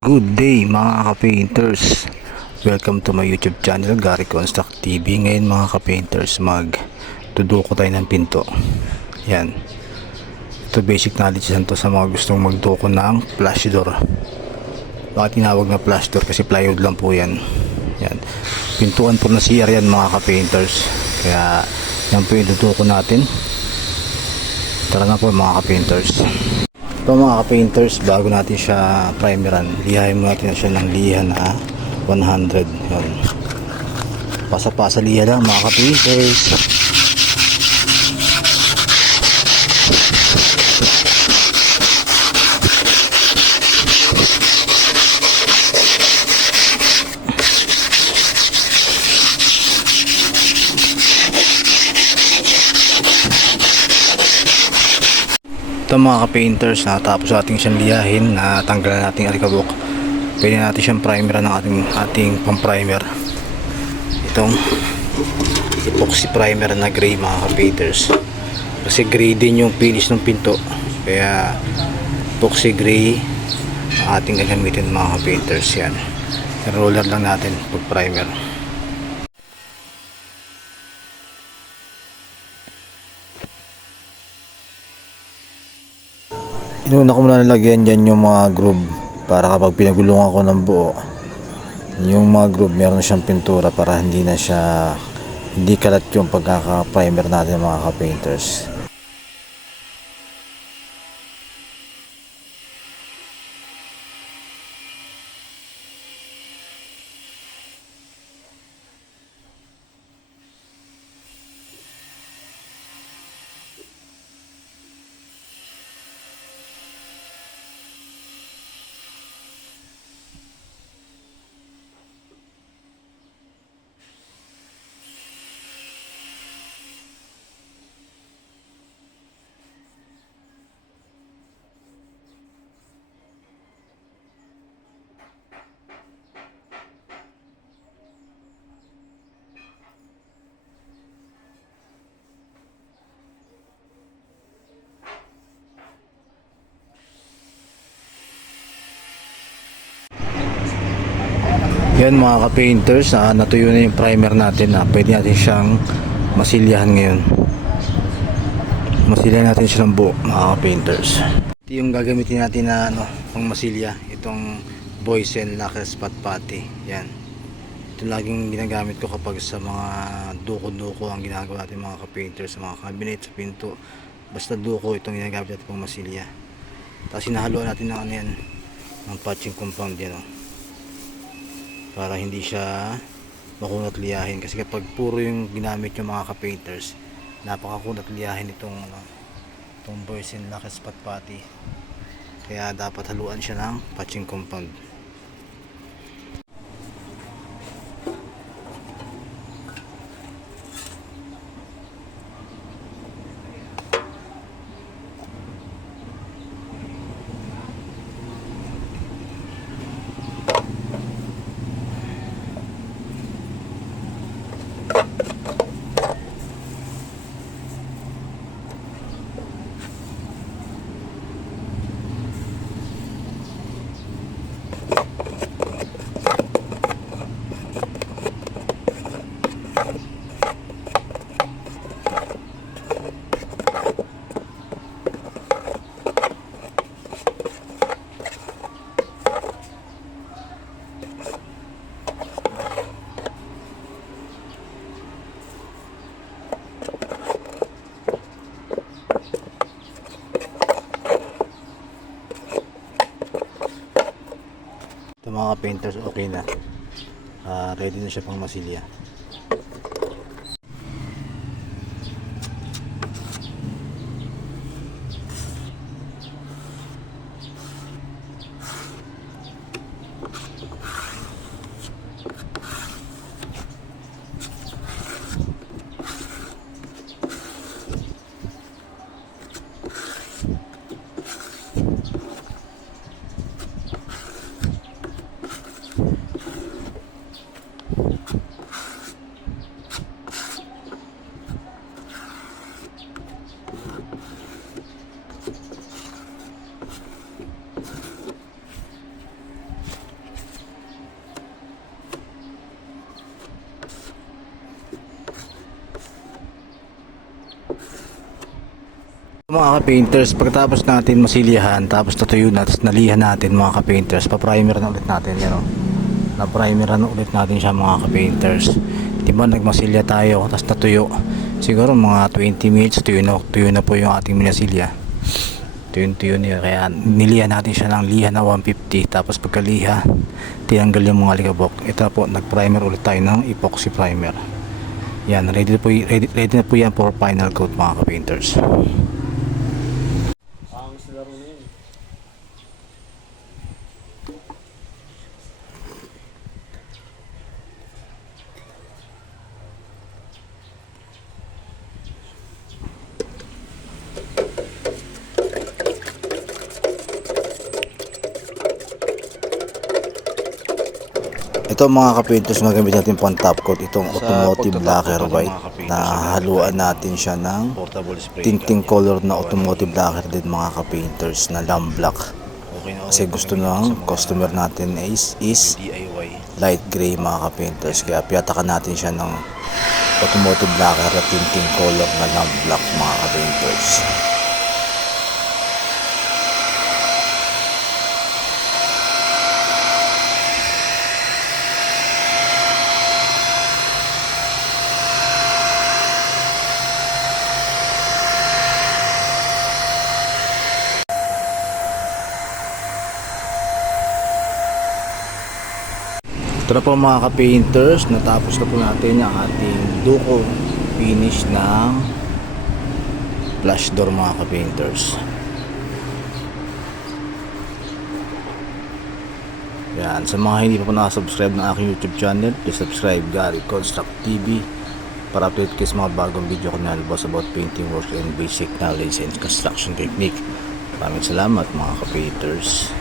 Good day mga ka-painters. Welcome to my YouTube channel, Gary Construct TV. Ngayon mga ka-painters, magduduko tayo ng pinto. Yan. Ito basic knowledge yan to sa mga gustong magduko ng flash door. Bakit tinawag na flash door? Kasi plywood lang po yan. Yan. Pintuan po na CR yan mga ka-painters. Kaya yan po yung duduko natin. Tara na po mga ka-painters. Ito mga ka-painters, bago natin siya primeran, lihayin mo natin siya ng liha na 100. Yun. Pasa-pasa liha lang mga ka-painters. Ito mga ka-painters, natapos ating siyang liyahin, na tanggalan natin alikabok. Pwede natin siyang primer ng ating pang-primer. Itong epoxy primer na gray mga ka-painters. Kasi gray din yung finish ng pinto. Kaya epoxy gray ang ating gagamitin mga ka-painters. Yan. Roller lang natin pag-primer. Inuna ko muna nalagyan dyan yung mga groove para kapag pinagulungan ko ng buo, yung mga groove meron siyang pintura para hindi kalat yung pagkaka-primer natin mga ka-painters. Yan mga ka-painters, natuyo na yung primer natin na pwede natin siyang masilyahan ngayon. Masilyahan natin siya ng buo mga ka-painters. Ito yung gagamitin natin na pang masilya, itong Boysen Lacquer Spot Putty. Yan. Ito laging ginagamit ko kapag sa mga duko-duko ang ginagawa natin mga ka-painters, sa mga cabinet, sa pinto. Basta duko, itong ginagamit natin pang masilya. Tapos hinahaluan natin ng ng patching compound yan para hindi siya makunat liyahin, kasi kapag puro yung ginamit yung mga ka-painters, napakakunat liyahin itong Boysen Lacquer Spot Putty. Kaya dapat haluan siya ng patching compound. Ito mga painters, okay na. Ready na siya pang masilya. Mga ka-painters, pagkatapos natin masilyahan, tapos natuyo na, tapos nalihan natin mga ka-painters, pa-primer na ulit natin, yan o. Na-primer na ulit natin siya mga ka-painters. Diba nagmasilya tayo, tapos natuyo. Siguro mga 20 minutes, tuyo na po yung ating minasilya. Tuyo niya, kaya nilihan natin siya ng liha na 150, tapos pagkaliha, tinanggal yung mga likabok. Ito na po, nag-primer ulit tayo ng epoxy primer. Yan, ready na po yan for final coat mga ka-painters. Ito mga ka-painters, magamit natin pang top coat itong automotive lacquer white na haluan natin siya ng tinting color na automotive lacquer din mga ka-painters na lamp black. Kasi gusto ng customer natin is light gray mga ka-painters, kaya piyatakan natin siya ng automotive lacquer na tinting color na lamp black mga ka-painters. Ito na po mga ka-painters, natapos na po natin ang ating duko finish ng flash door mga ka-painters. Yan, sa mga hindi pa po nakasubscribe ng aking YouTube channel, please subscribe Gary Construct TV para update kayo sa mga bagong video ko na nalabas about painting work and basic knowledge and construction technique. Maraming salamat mga ka-painters.